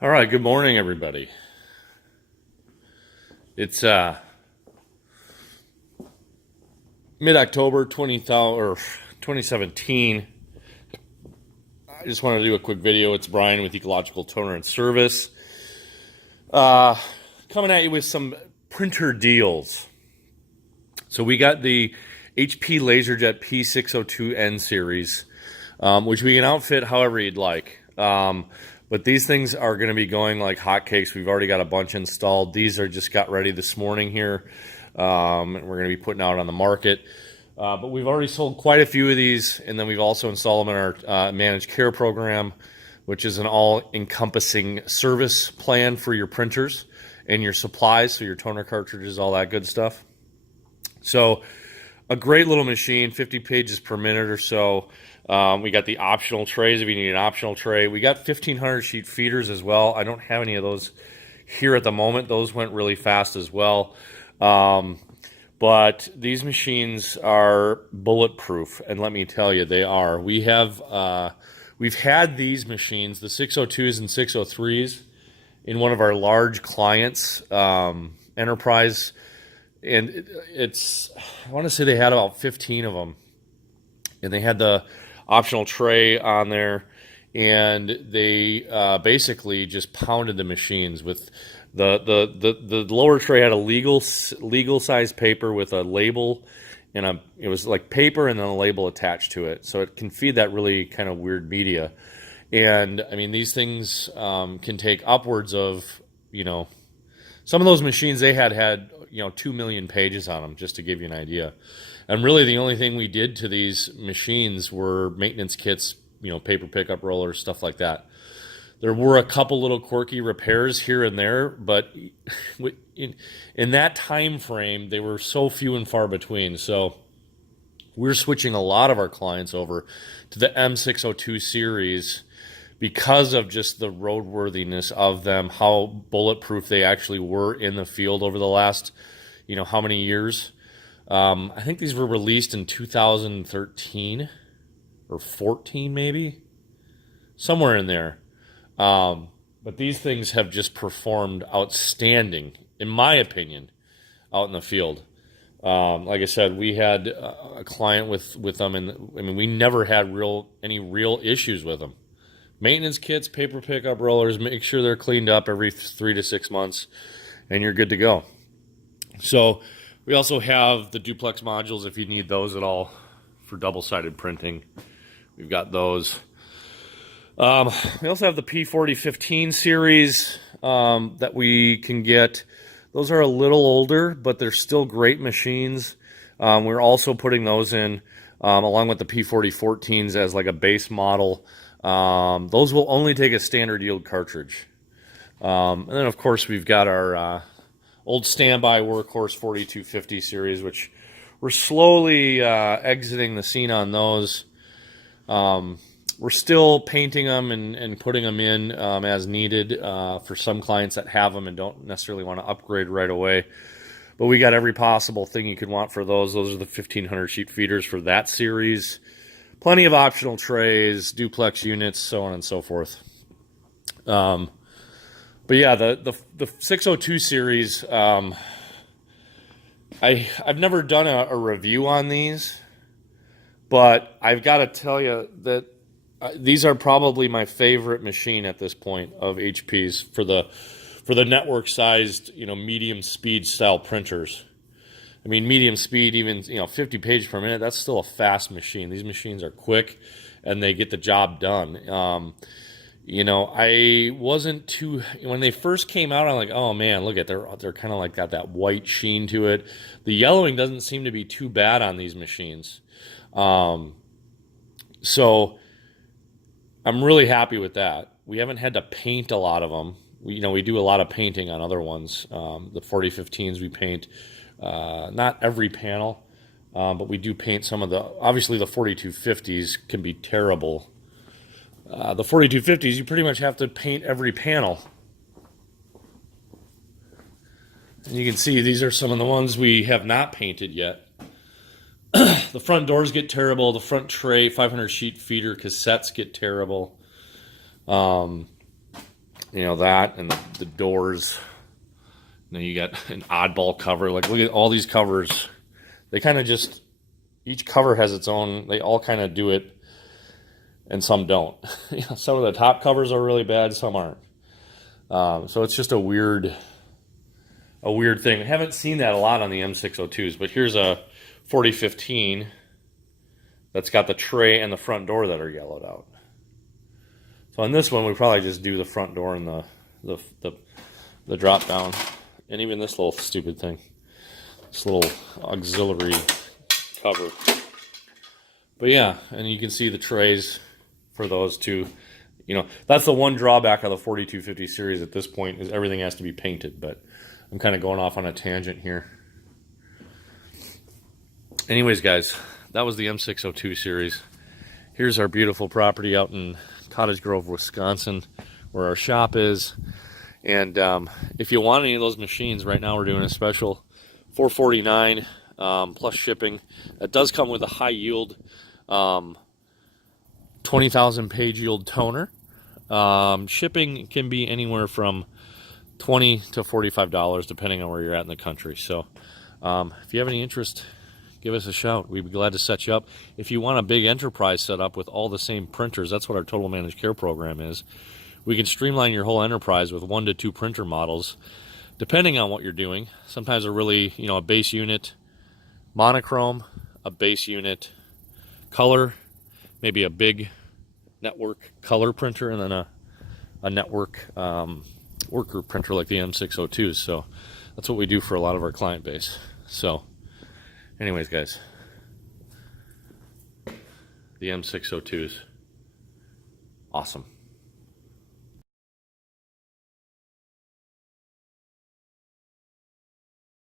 All right, good morning, everybody. It's mid-October 2017. I just wanted to do a quick video. It's Brian with Ecological Toner and Service. Coming at you with some printer deals. So we got the HP LaserJet P602N series, which we can outfit however you'd like. But these things are going to be going like hotcakes. We've already got a bunch installed. These are just got ready this morning here. And we're going to be putting out on the market. But we've already sold quite a few of these, and then we've also installed them in our managed care program, which is an all-encompassing service plan for your printers and your supplies, so your toner cartridges, all that good stuff. So a great little machine, 50 pages per minute or so. We got the optional trays if you need an optional tray. We got 1,500 sheet feeders as well. I don't have any of those here at the moment. Those went really fast as well. But these machines are bulletproof, and let me tell you, they are. We've had these machines, the 602s and 603s, in one of our large clients, enterprise, and I want to say they had about 15 of them, and they had the optional tray on there, and they basically just pounded the machines with the lower tray had a legal size paper with a label, and it was like paper and then a label attached to it, so it can feed that really kind of weird media. And I mean, these things can take upwards of, some of those machines they had 2 million pages on them, just to give you an idea. And really the only thing we did to these machines were maintenance kits, paper pickup rollers, stuff like that. There were a couple little quirky repairs here and there, but in that time frame, they were so few and far between. So we're switching a lot of our clients over to the M602 series because of just the roadworthiness of them, how bulletproof they actually were in the field over the last, how many years. I think these were released in 2013 or 14, maybe, somewhere in there. But these things have just performed outstanding, in my opinion, out in the field. Like I said, we had a client with them, and I mean, we never had any real issues with them. Maintenance kits, paper pickup rollers, make sure they're cleaned up every 3 to 6 months, and you're good to go. So we also have the duplex modules if you need those at all for double-sided printing. We've got those. We also have the P4015 series that we can get. Those are a little older, but they're still great machines. We're also putting those in along with the P4014s as like a base model. Those will only take a standard yield cartridge. And then, of course, we've got our old standby workhorse 4250 series, which we're slowly exiting the scene on those. We're still painting them and putting them in as needed for some clients that have them and don't necessarily want to upgrade right away. But we got every possible thing you could want for those. Those are the 1,500 sheet feeders for that series. Plenty of optional trays, duplex units, so on and so forth. But yeah, the 602 series, I've never done a review on these, but I've got to tell you that these are probably my favorite machine at this point of HP's for the network-sized, medium speed style printers. I mean, medium speed, even 50 pages per minute, that's still a fast machine. These machines are quick, and they get the job done. I wasn't too, when they first came out, I'm like, oh man, look at they're kind of like got that white sheen to it. The yellowing doesn't seem to be too bad on these machines. So I'm really happy with that. We haven't had to paint a lot of them. We do a lot of painting on other ones. The 4015s we paint, not every panel, but we do paint some of obviously the 4250s can be terrible. The 4250s, you pretty much have to paint every panel. And you can see these are some of the ones we have not painted yet. The front doors get terrible. The front tray, 500 sheet feeder cassettes get terrible. You know, that and the doors. And then you got an oddball cover. Like, look at all these covers. They kind of just, each cover has its own, they all kind of do it, and some don't. You know, some of the top covers are really bad, some aren't. So it's just a weird thing. I haven't seen that a lot on the M602s, but here's a 4015 that's got the tray and the front door that are yellowed out. So on this one, we probably just do the front door and the drop down, and even this little stupid thing, this little auxiliary cover. But yeah, and you can see the trays for those two. You know, that's the one drawback of the 4250 series at this point, is everything has to be painted, but I'm kind of going off on a tangent here. Anyways, guys, that was the M602 series. Here's our beautiful property out in Cottage Grove, Wisconsin, where our shop is. And if you want any of those machines, right now we're doing a special $449 plus shipping. It does come with a high yield 20,000 page yield toner. Shipping can be anywhere from $20 to $45 depending on where you're at in the country. So if you have any interest, give us a shout. We'd be glad to set you up. If you want a big enterprise set up with all the same printers, that's what our total managed care program is. We can streamline your whole enterprise with 1 to 2 printer models depending on what you're doing. Sometimes a really, you know, a base unit monochrome, a base unit color, maybe a big network color printer, and then a network worker printer like the M602s. So that's what we do for a lot of our client base. So anyways, guys, the M602s, awesome.